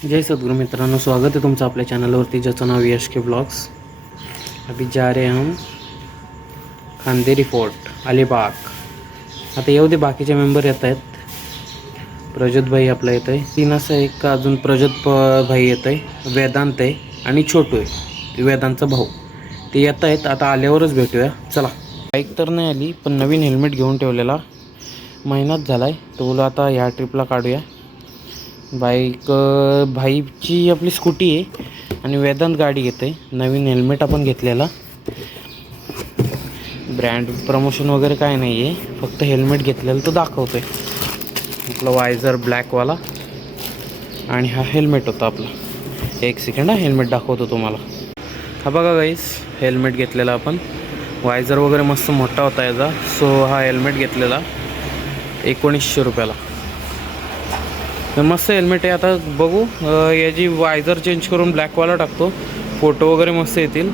जय सद्गुरु मित्रांनो, स्वागत है तुमचं आपल्या चॅनलवरती ज्याचं नाव यश के ब्लॉग्स। अभी जा रहे हम खांदेरी फोर्ट अलिबाग। आता येऊ दे, बाकीचे मेंबर येत आहेत। प्रज्योत भाई आपला येत आहे, तीन असं एक अजून प्रज्योत भाई येत आहे, वेदांत आहे आणि छोटू आहे, वेदांतचा भाऊ। ते येत आहेत, आता आल्यावरच भेटूया। चला। बाईक तर नाही आली, पण नवीन हेल्मेट घेऊन ठेवलेला महिनाच झाला आहे, तो बोला आता ह्या ट्रिपला काढूया बाईक। भाईची आपली स्कूटी आहे आणि वेदांत गाडी घेते। नवीन हेल्मेट आपण घेतलेला, ब्रँड प्रमोशन वगैरे काय नाही आहे, फक्त हेल्मेट घेतलेलं तो दाखवतोय। आपला वायझर ब्लॅकवाला आणि हा हेल्मेट होता आपला। एक सेकंड, हा हेल्मेट दाखवतो तुम्हाला। हा बघा गाईस, हेल्मेट घेतलेला आपण, वायझर वगैरे मस्त मोठा होता याचा। सो हा हेल्मेट घेतलेला 1900 रुपयाला, तर मस्त हेल्मेट आहे। आता बघू, याची वायझर चेंज करून ब्लॅकवाला टाकतो, फोटो वगैरे मस्त येतील।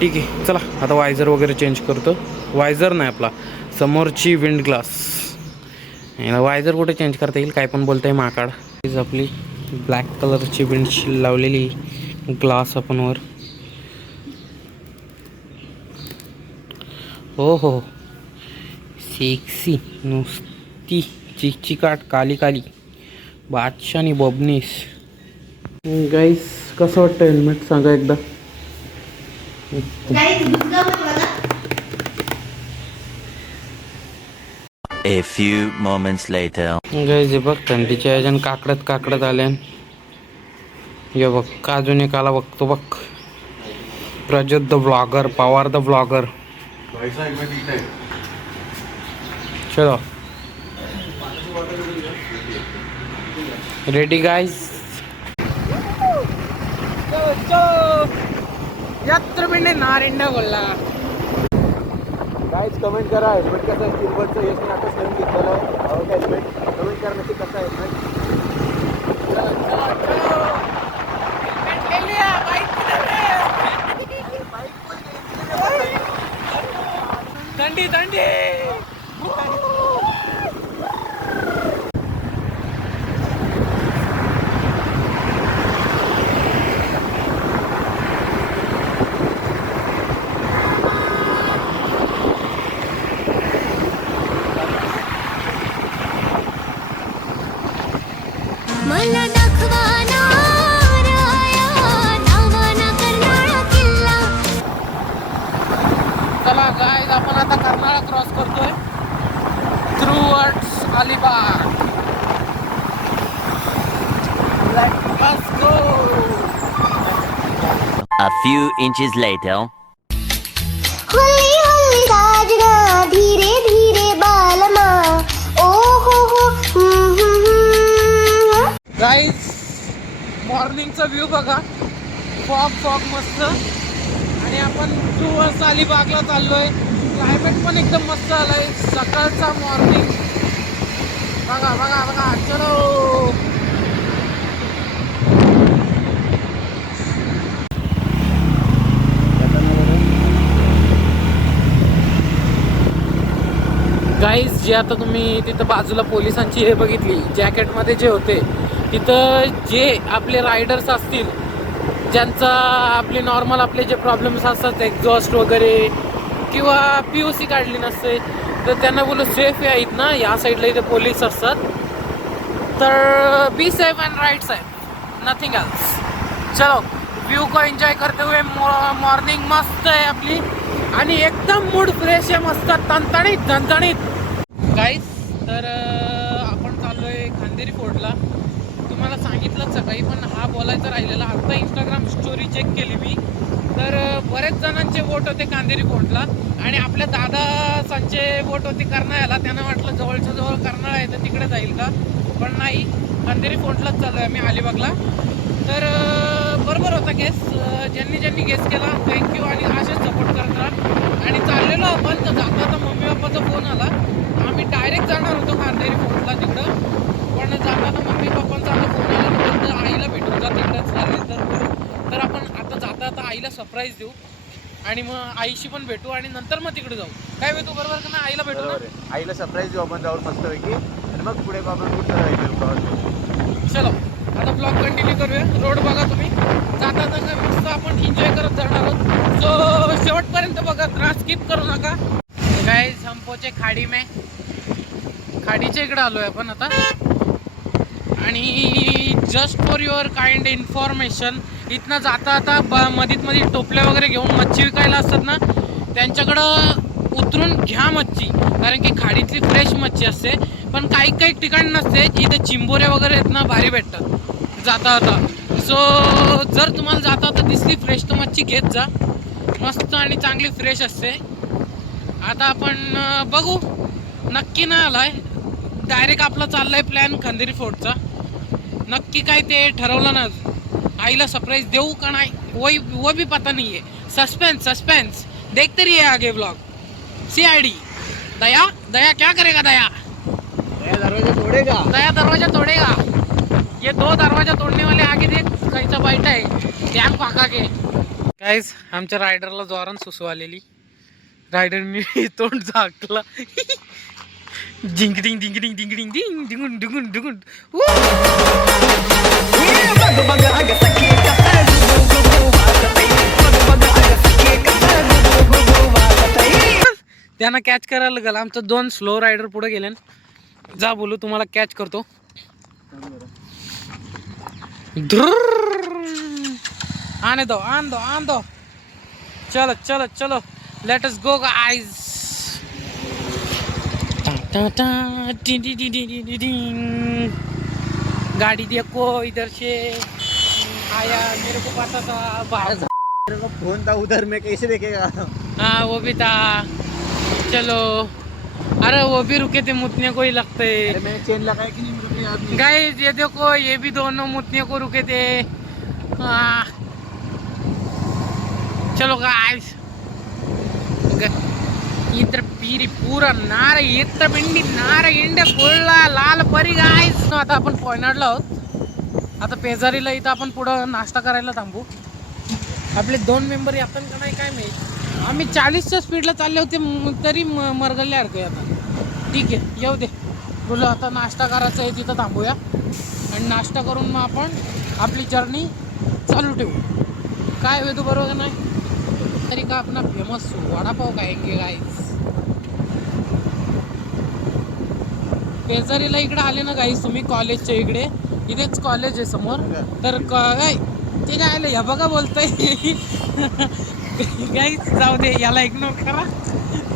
ठीक आहे, चला आता वायझर वगैरे चेंज करतो। वायझर नाही, आपला समोरची विंड ग्लास। वायझर कुठे चेंज करता येईल, काय पण बोलताय माकाड। आपली ब्लॅक कलरची विंडशील्ड लावलेली ग्लास आपण वर। हो हो, सेक्सी नुसती चिकचिकाट, काली काली बादशाह आणि बबनीस। गाईस, कसं वाटतं हेल्मेट सांगा एकदा। A few moments later. गाईस हे बघ, थंडीच्या ह्याच्यानं काकडत आले। हे बघ, अजून एक आला बघतो बघ, Prajyot the blogger, Pawar the blogger. चलो रेडी गाइस, यात्र बिंडे नारिंडा बोलला। गाइस कमेंट करा, हेल्मेट कसं आहे सिल्वरचं, यशने आता सेम घेतलेलं आहे हेल्मेट। कमेंट करा नक्की कसं आहे हेल्मेट। थंडी थंडी। मला दाखवाना राया नावाना कर्नाळा किल्ला। चला गाइस, आपण आता कर्नाळा क्रॉस करतोय through words Alibag. Let's go. A few inches later. हुल्ली हुल्ली साजना धीरे धीरे बालमा ओ हो गाइस, मॉर्निंगचा व्ह्यू बघा, फॉग मस्त। आणि आपण टूवर्स अलिबागला चाललोय। क्लायमेट पण एकदम मस्त आलाय, सकाळचा मॉर्निंग बघा बघा बघा। चलो गाईज, जे आता तुम्ही तिथं बाजूला पोलिसांची हे बघितली, जॅकेटमध्ये जे होते, तिथं जे आपले रायडर्स असतील, ज्यांचा आपले नॉर्मल आपले जे प्रॉब्लेम्स असतात, एक्झॉस्ट वगैरे किंवा POC काढली नसते, तर त्यांना बोलू सेफ आहेत ना, या साईडला इथे पोलीस असतात, तर be safe and right side, nothing else. चलो, व्यू को एन्जॉय करते हुए मॉर्निंग मस्त आहे आपली, आणि एकदम मूड फ्रेश आहे, मस्त तणतणीत झणझणीत। गाईस, तर आपण चाललोय खांदेरी फोर्टला। तुम्हाला सांगितलं सकाळी, पण हा बोलायचा राहिलेला। आता इंस्टाग्राम स्टोरी चेक केली मी, तर बरेच जणांचे वोट होते खांदेरी फोर्टला, आणि आपल्या दादासांचे वोट होते कर्नाळ्याला। त्यांना वाटलं जवळच्या जवळ कर्नाळा आहे तर तिकडे जाईल का, पण नाही, खांदेरी फोर्टलाच चाललो आहे आम्ही अलिबागला। तर बरोबर होता गेस, ज्यांनी गेस केला थँक्यू, आणि असेच सपोर्ट करत राहा। आणि चाललेलो आपण, तर जाता मम्मी पप्पाचा फोन आला। आम्ही डायरेक्ट जाणार होतो खांदेरी फोर्टला तिकडं, पण जाताना मम्मी पप्पांचा आता फोन आला, तर आईला भेटून जा तिकडंच चालले तर आपण आता जाता आईला सरप्राईज देऊ, आणि मग आईशी पण भेटू, आणि नंतर मग तिकडे जाऊ। काय भेटू, बरोबर का नाही, आईला भेटू ना, आईला सरप्राईज देऊ आपण जाऊन मस्तपैकी, आणि मग पुढे बाबा कुठं जायचं। चलो। आता ब्लॉग कंटिन्यू करूया. रोड बघा तुम्ही, जाता जाता मस्त आपण एन्जॉय करत जाणार आहोत. सो शेवटपर्यंत बघा, त्रास स्किप करू नका. गाइस हम पोचे खाडी में, खाडीच्या इकडे आलोय आपण आता. आणि just for your kind information, इथनं जाता आता मध्ये टोपल्या वगैरे घेऊन मच्छी विकायला असतात ना, त्यांच्याकडं उतरून घ्या मच्छी, कारण की खाडीतली फ्रेश मच्छी असते. पण काही ठिकाणी नसते, इथे चिंबोऱ्या वगैरे आहेत ना, भारी भेटतात जाता आता. सो जर तुम्हाला जाता आता दिसली फ्रेश तर मच्छी घेत जा, मस्त आणि चांगली फ्रेश असते. आता आपण बघू, नक्की नाही आलाय, डायरेक्ट आपला चाललाय प्लॅन खंदेरी फोर्टचा. नक्की काय ते ठरवलं ना, आईला सरप्राईज देऊ का नाही वो भी पता नहीं है. सस्पेंस देखते रहिए आगे व्लॉग. CID दया क्या करेगा दया दरवाजा तोडेगा. दया दरवाजा तोड़ेगा. ये 2 दरवाजा तोड़ने वाले आगे देख कैसा बैठा है ध्यान पाका के. गाइस आमच्या रायडरला जोरान सुसू आलेली, रायडरने तोंड झाकला. जिंगडिंग डिंगडिंग डिंगडिंग डिंग डिंगुन डिंगुन डिंगुन. त्यांना कॅच करायला लागल. आमचं 2 स्लो रायडर पुढे गेले. जा बोलू तुम्हाला कॅच करतो. आने दो आन दो. चलो लेट अस गो गाइस. गाड़ी देखो इधर से आया, मेरे को पता था. फोन था उधर में, कैसे देखेगा. हाँ वो भी था. चलो, अरे वो भी रुके थे, मुतने को ही लगते. अरे मैंने चेन लगाया कि नहीं, मुझे याद नहीं. गाइस ये देखो, ये भी दोनों मुतने को रुके थे. हाँ. चलो गाइस, इतर पीरी पूरा नार इतर पिंडी नार इंडे फुल्ला लाल परी गाइस. आता आपण पॉयनाडला आहोत. आता पेजारीला इथं आपण पुढं नाश्ता करायला थांबू. आपले 2 मेंबर येतात का नाही काय माहिती. आम्ही 40च्या स्पीडला चालले होते तरी मरगल्यासारखे. आता ठीक आहे, येऊ दे. तुला आता नाश्ता करायचा आहे, तिथं थांबूया आणि नाश्ता करून मग आपण आपली जर्नी चालू ठेवू. काय वेदू बरोबर नाही तरी का अपना फेमस वडापाव खाएंगे गाइस. पेजारीला इकडे आले ना गाईस तुम्ही, कॉलेजच्या इकडे, इथेच कॉलेज आहे समोर. तर काय ते काय आलं, हे बघा बोलतोय. गाईस जाऊ दे, याला इग्नोर करा.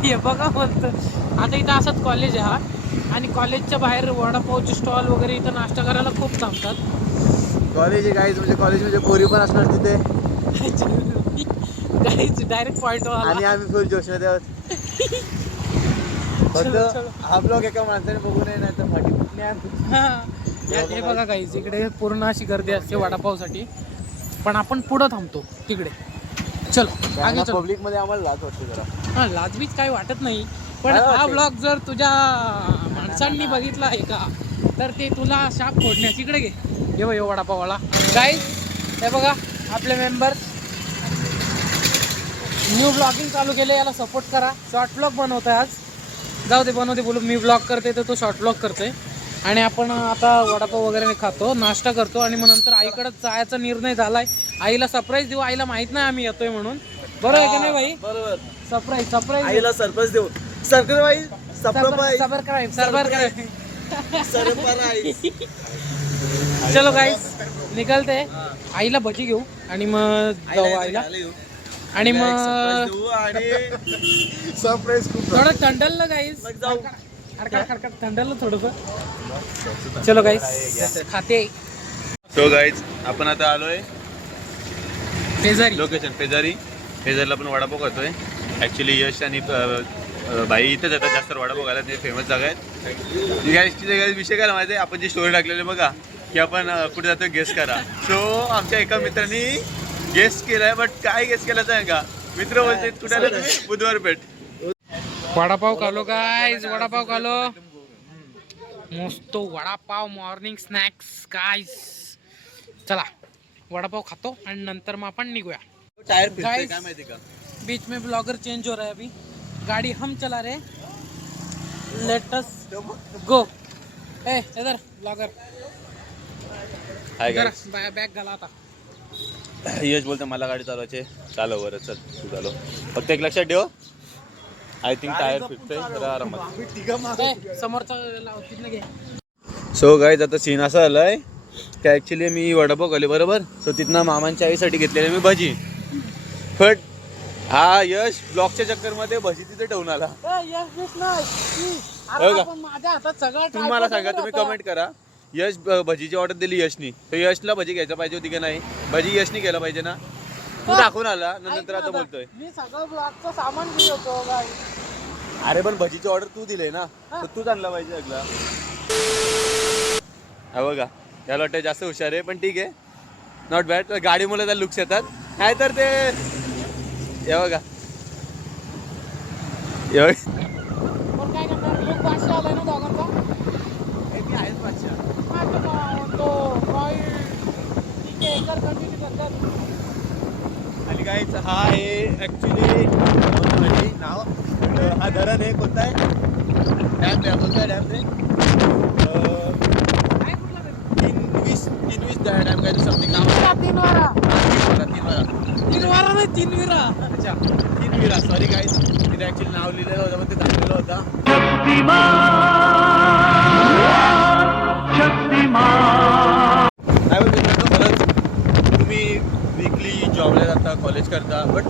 हे बघा बोलतो. आता इथं असंच कॉलेज आहे हा, आणि कॉलेजच्या बाहेर वडापावचे स्टॉल वगैरे इथं नाश्ता करायला खूप थांबतात. कॉलेज आहे गाईज, म्हणजे कॉलेज म्हणजे पोरी पण असणार तिथे. गाईस डायरेक्ट पॉइंट आणि आम्ही फुल जोशमध्ये आहोत. फक्त हा ब्लॉग एका माणसाने बघू नये, नाही तर फाटी. हे बघा गाईस, इकडे पूर्ण अशी गर्दी असते वडापावसाठी, पण आपण पुढं थांबतो तिकडे. चलो आगे चलो. पब्लिक मध्ये आम्हाला लाज वाटते जरा. हा, लाजबीज काही वाटत नाही, पण हा ब्लॉग जर तुझ्या माणसांनी बघितला आहे का, तर ते तुला शाप फोडण्यास. इकडे घे, हे बघ वडापाववाला. गाईस हे बघा आपले मेंबर न्यू ब्लॉगिंग चालू केले, याला सपोर्ट करा. शॉर्ट ब्लॉग बनवतोय आज. जाऊ दे बनवते बोलू, मी ब्लॉग करते तर तो शॉर्ट ब्लॉग करतोय. आणि आपण आता वडापाव वगैरे खातो, नाश्ता करतो, आणि मग नंतर आईकडे जायचा निर्णय झालाय. आईला सरप्राईज देऊ. आईला माहित नाही आम्ही येतोय म्हणून. बरोबर आहे का नाही भाई. बरोबर. सरप्राईज आईला सरप्राईज देऊ. सरप्राईज चलो गाईस निकलते. आईला भजी घेऊ आणि मग जाऊ आईला. आणि मग सरप्राईज खूप थोडं थंडलं गाईस, खडखड थंडलं थोडंसं. चलो गाईस खाते. सो गाईज आपण आता आलोय पेजारी लोकेशन पेजारीला आपण वडापाव करतोय. ॲक्च्युली यश आणि बाई इथेच येतात जास्त वडापाव खायला, ते फेमस जागा आहेत. गाईजची विषय काय माहिती आहे, आपण जी स्टोरी टाकलेली बघा की आपण कुठे जातो गेस करा. सो आमच्या एका मित्रांनी गेस केलाय, बट काय गेस केलाच आहे का, मित्र बोलते कुठे आले तुम्ही, बुधवार पेठ. वडापाव खालो गाईज, वडापाव खालो मस्त वडापाव, मॉर्निंग स्नॅक्स गाईज. चला वडापाव खातो आणि नंतर मग आपण निघूया. टायर Guys, काय माहिती का, बीच में ब्लॉगर चेंज हो रहा है. अभी गाड़ी हम चला रहे, लेट अस गो. ए इधर ब्लॉगर हाय गाईस. बॅग घाला आता. यश बोलतो मला गाडी चालवायची. चालव बरं चल तू चालव. फक्त एक लक्षात ठेव, आय थिंक टायर फिटतोय जरा आरामात. समोरचा लावतील ना घे. सो गाईज आता सीन असा झालाय की ॲक्च्युली मी वडापाव खाल्ले बरोबर. सो तिथनं मामांच्या आईसाठी घेतलेली मी भजी. बट हा यश ब्लॉकच्या चक्करमध्ये भजी तिथे ठेवून आला. माझ्या हातात सगळं तुम्ही मला सांगा, तुम्ही कमेंट करा. यश भजीची ऑर्डर दिली यशनी, तर यशला भजी घ्यायला पाहिजे होती की नाही? भजी यशनी केलं पाहिजे ना. तू दाखवून आला नंतर आता बोलतोय. मी सगळं ब्लॉकचं सामान घेऊन होतो बाई. अरे पण भजीची ऑर्डर तू दिले ना, तर तूच आणला पाहिजे सगळा. हा बघा, याला वाटतं जास्त हुशार आहे, पण ठीक आहे, नॉट बॅड. गाडीमुळे त्याला लुक्स येतात. काय तर ते हे बघा, पण काय करणार, लोक 500 आलाय ना दोघांचा. मी आहेच पाचशे. तो ठीक आहे, कर कंटिन्यू करतात. आणि गाईच हा आहे ॲक्च्युली नाव. हा धरण आहे, कोणता आहे? डॅम डॅम कोणता आहे? डॅम काय कुठला रे? तीनवीस डॅम काय समथिंग नाव. तीन वारा नाही, 3 विरा. अच्छा, 3 विरा. सॉरी गाईज, तिथे ॲक्च्युली नाव लिहिलेलं होतं पण ते झालेलं होतं. नाही पण मित्रांनो, खरंच तुम्ही वीकली जॉबला जाता, कॉलेज करता, बट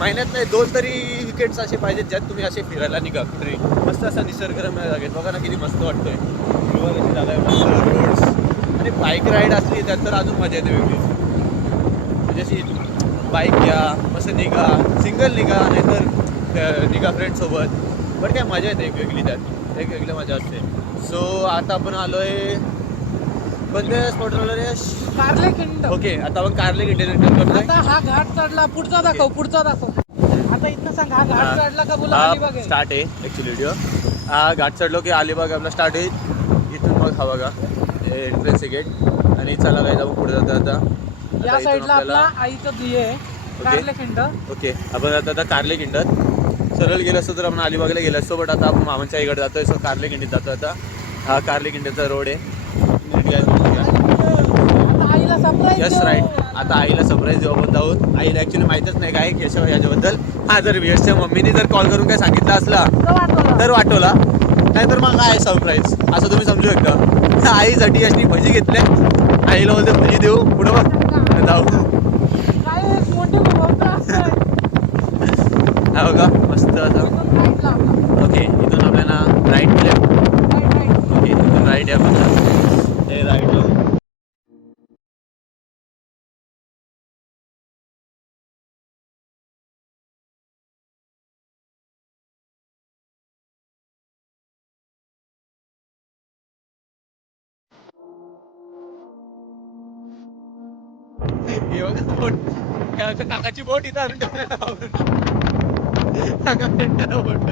महिन्यात नाही 2 तरी विकेट्स असे पाहिजेत ज्यात तुम्ही असे फिरायला निघा. तरी मस्त असा निसर्गरम्य जागेत बघा ना, किती मस्त वाटतोय. हिरवळ अशी जागा आहे, मस्त रोड्स, आणि बाईक राईड असली त्यात तर अजून मजा येते वेगळीच. म्हणजे अशी बाईक घ्या, मस्त निघा, सिंगल निघा नाहीतर निघा फ्रेंडसोबत, बट काय मजा येते एक वेगळी, त्यात एक वेगळी मजा असते. सो आता आपण आलोय कोणत्या स्पॉटवर यश? कारले खिंड. ओके, आता आपण कारले खिंड रिटर्न करतोय. आता हा घाट चढला, पुढचा दाखव, पुढचा दाखव. आता इथनं सांग, हा घाट चढला का बोला हा अलिबाग आहे? स्टार्ट आहे ॲक्च्युली व्हिडिओ. हा घाट चढलो की अलिबाग आपला स्टार्ट होईल. इथून मग हा बघा एंट्रन्स गेट, आणि चला काय जाऊ पुढे जाता आता. या इथून साईडला आपल्याला- आपला आईचं दिये आहे, कारले खिंड. ओके, आपण आता कारले खिंडात सरळ गेलो असतो तर आपण अलिबागला गेलो असतो, बट आता आपण मामांच्या आईकडे जातोय. सो कारले खिंडीत जातो आता. हा कारले खिंडीचा रोड आहे. आता आईला सरप्राईज यस देऊ. राईट, आता आईला सरप्राईज देऊ आपण आहोत. आईला ॲक्च्युली माहीतच नाही काय केशव याच्याबद्दल. हा, जर यशच्या मम्मीने जर कॉल करून काय सांगितलं असला तो वाटवला. तर वाटवला, नाहीतर मग काय सरप्राईज असं तुम्ही समजू शकता. आईसाठी यशनी भजी घेतल्या, आईला बोलते भजी देऊ, पुढं बघ जाऊ. काय मोठे बोलता असं. हा बघा मस्त आता. राईट लावला. ओके, इथून आपल्याला राईट लेफ्ट. राईट. ओके, इथून राईट आहे आपण. हे राईट लावू. हे बघा बोट, काकाची बोट इथं आणून ठेवलेलं. काका पेंटाला बोट.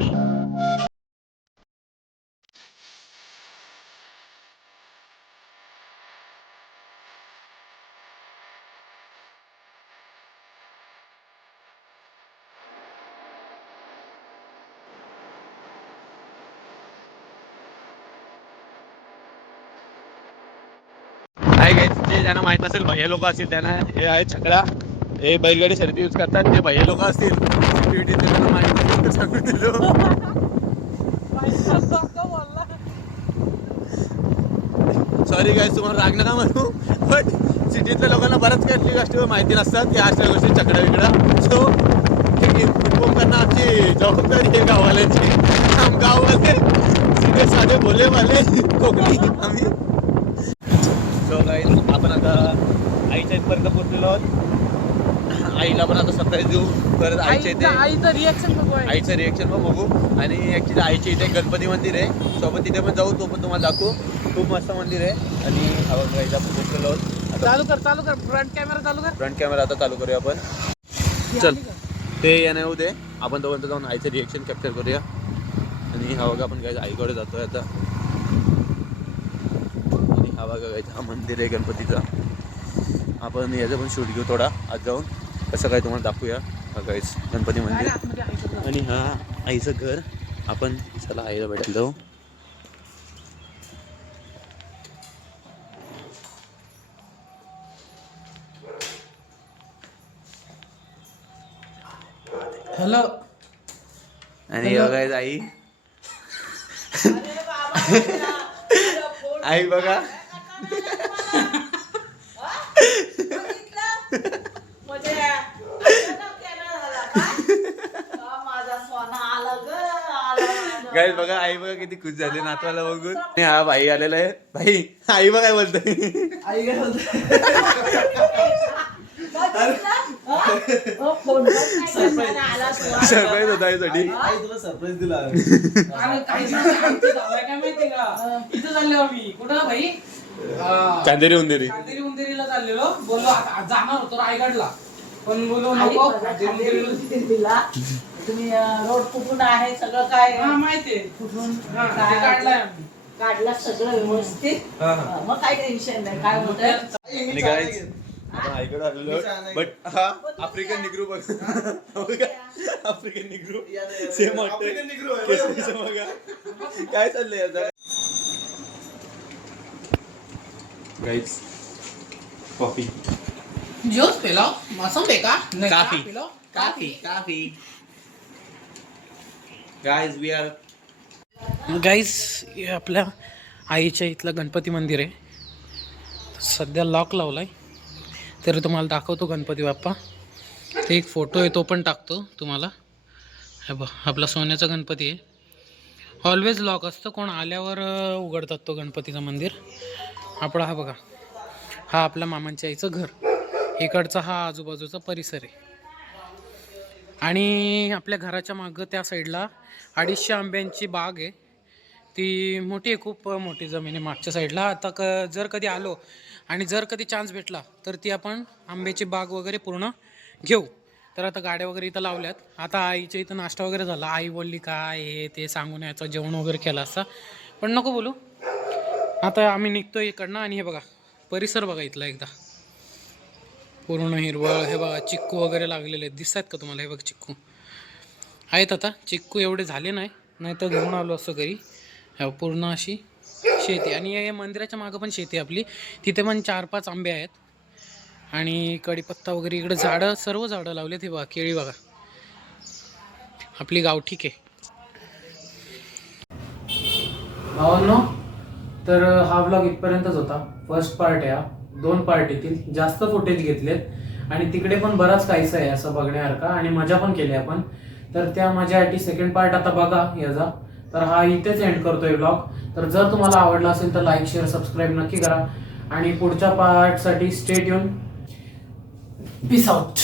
काय घ्यायचं जे ज्यांना माहित नसेल, भैया लोक असतील त्यांना हे आहे छकडा. हे बैलगाडी शर्यती यूज करतात. जे भैया लोक असतील PVT त्यांना माहित नसेल तर सांगून दिलो. बोलला. सॉरी गाईज, तुम्हाला राग नका म्हणू, बट सिटीतल्या लोकांना बऱ्याच काही गोष्टी माहिती नसतात की अशा गोष्टी छकडा विकडा. सो इन्फॉर्म करणं आमची जबाबदारी आहे गाववाल्यांची. गाववाले सीधे साधे भोलेवाले कोकणी आम्ही. सो गाईज, आपण आता आईच्या इथपर्यंत पोहोचलेलो आहोत. आईला पण आता सरप्राईज देऊ. परत आईच्या इथे आईचं रिएक्शन बघू. आईचं रिएक्शन पण बघू. आणि ॲक्च्युली आईच्या इथे गणपती मंदिर आहे, सो आपण तिथे पण जाऊ, तो पण तुम्हाला दाखवू. खूप मस्त मंदिर आहे. आणि आपण गाईज आपण पोहोचलेलो आहोत. आता चालू कर फ्रंट कॅमेरा चालू कर. फ्रंट कॅमेरा आता चालू करूया आपण. चल, ते येणं येऊ दे, आपण तोपर्यंत जाऊन आईचं रिएक्शन कॅप्चर करूया. आणि हा बघा आपण काय आईकडे जातोय आता. आणि हा बघा काय हा मंदिर आहे गणपतीचा. आपण याचं पण शूट घेऊ थोडा आज जाऊन, कसं काय तुम्हाला दाखवूया. हा गाईस गणपती मंदिर. आणि हा आईचं घर. आपण चला आईला भेटायला जाऊ. हॅलो. आणि बघा आई आई बघा गाईज बघा आई बघा किती खुश झाली नातवाला बघून. आणि हा भाई आलेला आहे. भाई आई बघा काय बोलतोय. सरप्राईज होता आईसाठी. तुला सरप्राईज दिला. अरे काय माहिती का इथं चाललो आम्ही कुठं भाई चांदेरी उंदेरी उंदेरीला चाललेलो. बोललो आता जाणार होतो रायगडला पण बोललो नको. तुम्ही रोड कुठून आहे सगळं काय हा माहितीये कुठून ते काढलाय आम्ही. काढला सगळं व्यवस्थित. मग काय टेन्शन नाही. काय होतंय आणि guys, आपण आईकडे आलेलो बट हा आफ्रिकन निग्रू बघ. आफ्रिकन निग्रू सेम वाटतंय. बघा काय चाललंय आता. गाईज कॉफी ज्यूस पिलो मौसम बेका काफी. पिलो काफी गाईज वी आर गाईज आपल्या आईच्या इथलं गणपती मंदिर आहे. सध्या लॉक लावलाय तरी तुम्हाला दाखवतो गणपती बाप्पा. ते एक फोटो आहे तो पण टाकतो तुम्हाला. हे बघ आपला सोन्याचा गणपती आहे. ऑलवेज लॉक असतं. कोण आल्यावर उघडतात तो गणपतीचं मंदिर. आपला हा बघा हा आपल्या मामांच्या आईचं घर. इकडचा हा आजूबाजूचा परिसर आहे. आणि आपल्या घराच्या मागं त्या साईडला 250 आंब्यांची बाग आहे. ती मोठी आहे, खूप मोठी जमीन आहे मागच्या साईडला. आता जर कधी आलो आणि जर कधी चान्स भेटला तर ती आपण आंब्याची बाग वगैरे पूर्ण घेऊ. तर आता गाड्या वगैरे इथं लावल्यात. आता आईच्या इथं नाश्ता वगैरे झाला. आई बोलली काय हे ते सांगून याचं जेवण वगैरे केलं असता पण नको बोलू. आता आम्ही निघतो इकडनं. आणि हे बघा परिसर बघा इथला एकदा पूर्ण हिरवळ. हे बघा चिक्कू वगैरे लागलेले आहेत. दिसत आहेत का तुम्हाला. हे बघा चिक्कू आहेत. आता चिक्कू एवढे झाले नाही तर घेऊन आलो असं घरी. पूर्ण अशी शेती. आणि या मंदिराच्या मागं पण शेती आपली. तिथे पण 4-5 आंबे आहेत. आणि कढीपत्ता वगैरे इकडे झाडं सर्व झाडं लावलेत. हे बघा केळी बघा आपली गावठी आहे. भावांनो तर हा ब्लॉग इथपर्यंतच होता. फर्स्ट पार्ट आहे हा. 2 पार्ट येतील. जास्त फुटेज घेतलेत आणि तिकडे पण बराच काहीच आहे असं बघण्यासारखा आणि मजा पण केली आपण. तर त्या मजासाठी सेकंड पार्ट आता बघा याचा. तर हा इथेच एंड करतोय ब्लॉग. तर जर तुम्हाला आवडला असेल तर लाईक शेअर सबस्क्राईब नक्की करा आणि पुढच्या पार्टसाठी स्टे ट्यून. Peace out.